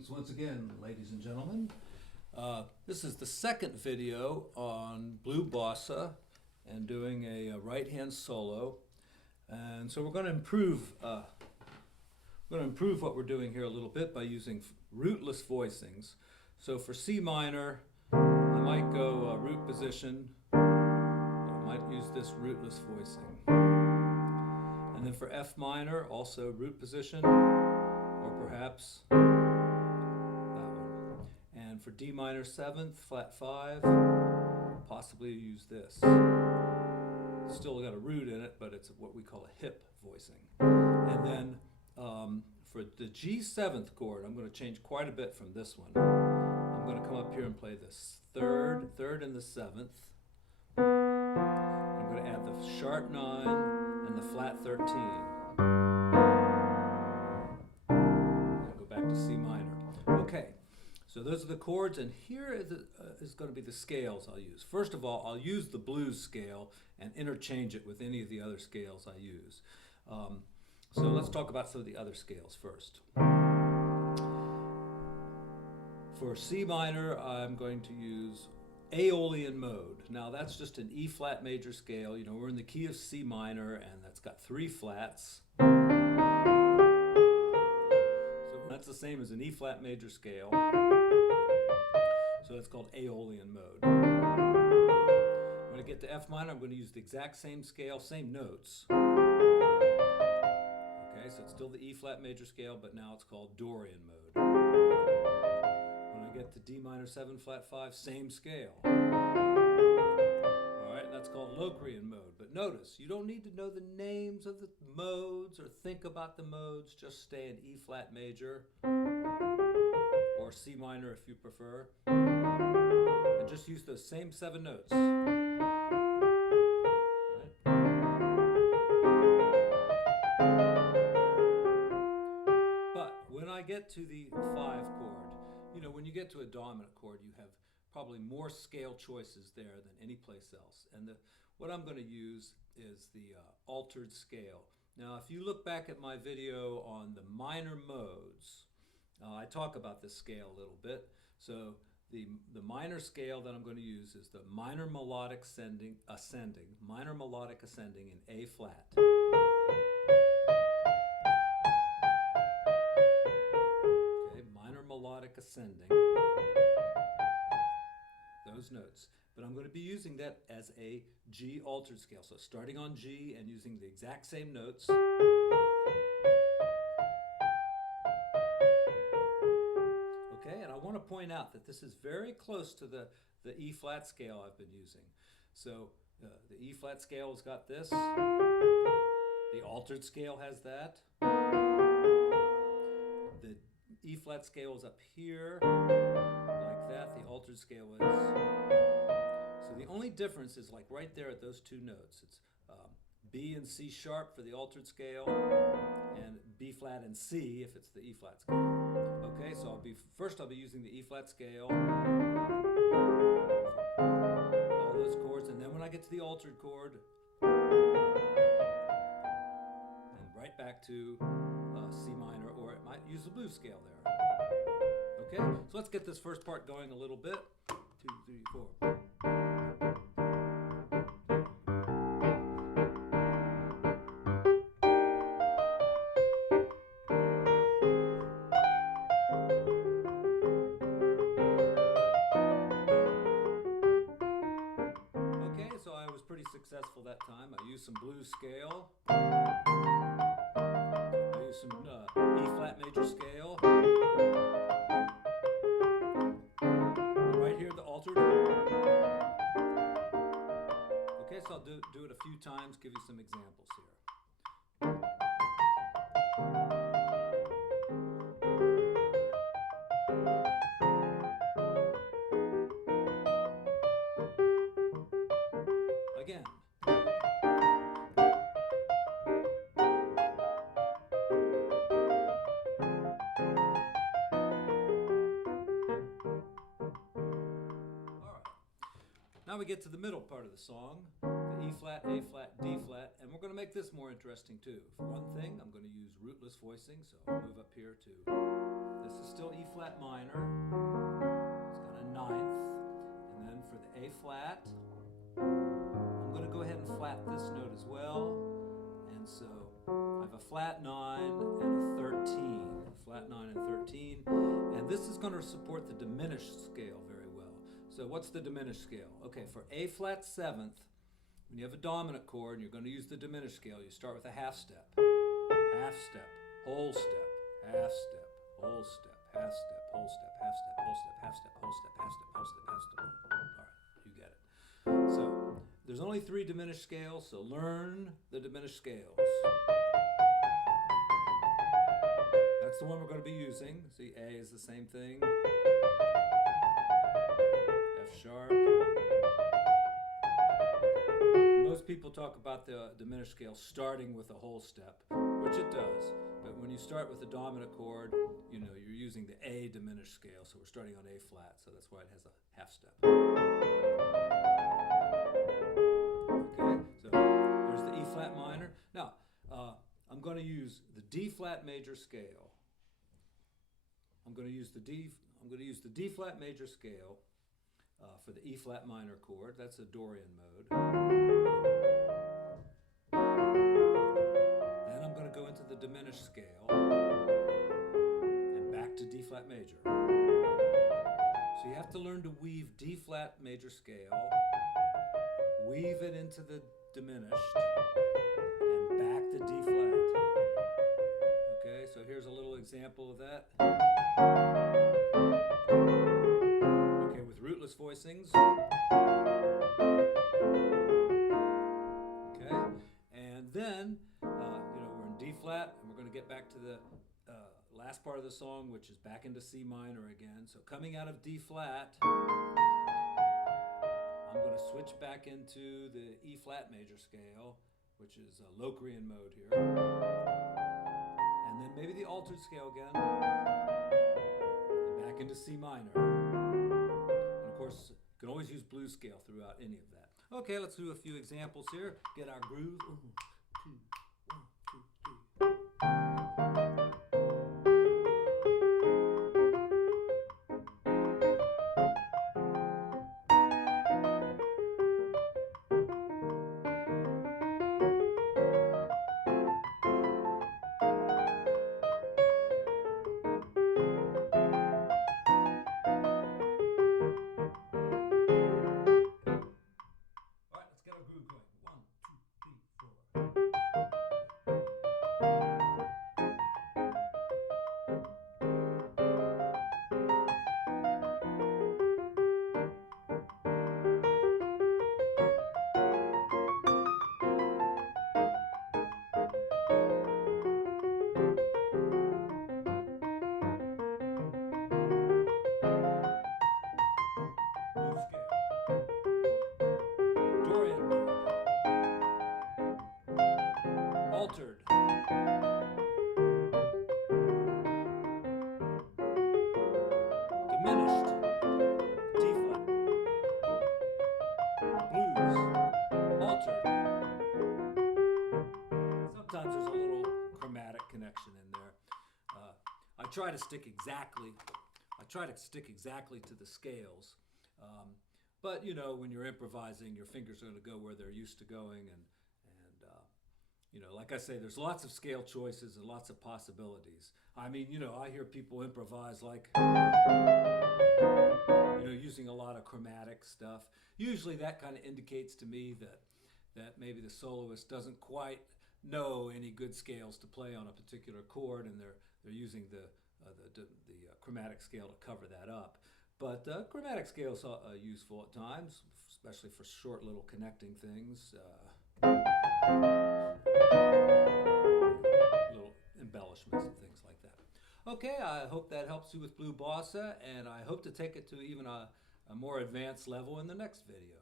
Greetings once again, ladies and gentlemen. This is the second video on Blue Bossa and doing a right-hand solo. And so we're going to improve what we're doing here a little bit by using rootless voicings. So for C minor, I might go root position. I might use this rootless voicing. And then for F minor, also root position, or perhaps that one. And for D minor 7th, flat 5, possibly use this. Still got a root in it, but it's what we call a hip voicing. And then for the G7th chord, I'm going to change quite a bit from this one. I'm going to come up here and play this third and the 7th. I'm going to add the sharp 9 and the flat 13. I'll go back to C minor. Okay, so those are the chords, and here is going to be the scales I'll use. First of all, I'll use the blues scale and interchange it with any of the other scales I use. So let's talk about some of the other scales first. For C minor, I'm going to use Aeolian mode. Now that's just an E flat major scale. You know, we're in the key of C minor, and that's got 3 flats. So that's the same as an E flat major scale. So it's called Aeolian mode. When I get to F minor, I'm going to use the exact same scale, same notes. Okay, so it's still the E flat major scale, but now it's called Dorian mode. When I get to D minor 7 flat 5, same scale. Alright, that's called Locrian mode. But notice, you don't need to know the names of the modes or think about the modes. Just stay in E flat major or C minor if you prefer. And just use those same 7 notes. I get to the 5 chord, you know, when you get to a dominant chord, you have probably more scale choices there than any place else. And what I'm going to use is the altered scale. Now, if you look back at my video on the minor modes, I talk about this scale a little bit. So the minor scale that I'm going to use is the minor melodic ascending in A flat. Melodic ascending, those notes. But I'm going to be using that as a G altered scale. So starting on G and using the exact same notes. Okay, and I want to point out that this is very close to the E flat scale I've been using. So the E flat scale has got this. The altered scale has that. The E flat scale is up here, like that. The altered scale is. So the only difference is like right there at those 2 notes. It's B and C sharp for the altered scale, and B flat and C if it's the E flat scale. Okay, so I'll be using the E flat scale, all those chords, and then when I get to the altered chord, and right back to C minor, or it might use the blues scale there. Okay, so let's get this first part going a little bit. 2, 3, 4. Okay, so I was pretty successful that time. I used some blues scale. Some E flat major scale. And right here the altered. Okay, so I'll do it a few times, give you some examples here. Again. Now we get to the middle part of the song, the E flat, A flat, D flat, and we're going to make this more interesting too. For one thing, I'm going to use rootless voicing, so I'll move up here to, this is still E flat minor, it's got a ninth, and then for the A flat, I'm going to go ahead and flat this note as well, and so I have a flat 9 and a 13, flat 9 and 13, and this is going to support the diminished scale very well. So what's the diminished scale? Okay, for A flat 7th, when you have a dominant chord and you're going to use the diminished scale, you start with a half step, whole step, half step, whole step, half step, whole step, half step, whole step, half step, whole step, half step, whole step, half step. All right, you get it. So there's only 3 diminished scales, so learn the diminished scales. That's the one we're going to be using. See, A is the same thing. F sharp. Most people talk about the diminished scale starting with a whole step, which it does. But when you start with a dominant chord, you know, you're using the A diminished scale, so we're starting on A flat, so that's why it has a half step. Okay, so there's the E flat minor. Now, I'm going to use the D flat major scale. I'm going to use the D flat major scale for the E flat minor chord. That's a Dorian mode. Then I'm going to go into the diminished scale and back to D flat major. So you have to learn to weave D flat major scale, weave it into the diminished, and back to D flat. Okay, so here's a little example of that. Okay, with rootless voicings. Okay, and then, we're in D flat, and we're going to get back to the last part of the song, which is back into C minor again. So coming out of D flat, I'm going to switch back into the E flat major scale, which is a Locrian mode here. And then maybe the altered scale again, and back into C minor. And of course, you can always use blues scale throughout any of that. Okay, let's do a few examples here. Get our groove. 1, 2, 1, 2, 3. Let's get our groove going. 1, 2, 3, 4. Blues scale. Dorian mode. Altered. Diminished. D flat. Blues. Altered. Sometimes there's a little chromatic connection in there. I try to stick exactly to the scales. But when you're improvising, your fingers are going to go where they're used to going, and like I say, there's lots of scale choices and lots of possibilities. I mean, I hear people improvise like, using a lot of chromatic stuff. Usually that kind of indicates to me that maybe the soloist doesn't quite know any good scales to play on a particular chord, and they're using the chromatic scale to cover that up. But chromatic scales are useful at times, especially for short little connecting things. Little embellishments and things like that. Okay, I hope that helps you with Blue Bossa, and I hope to take it to even a more advanced level in the next video.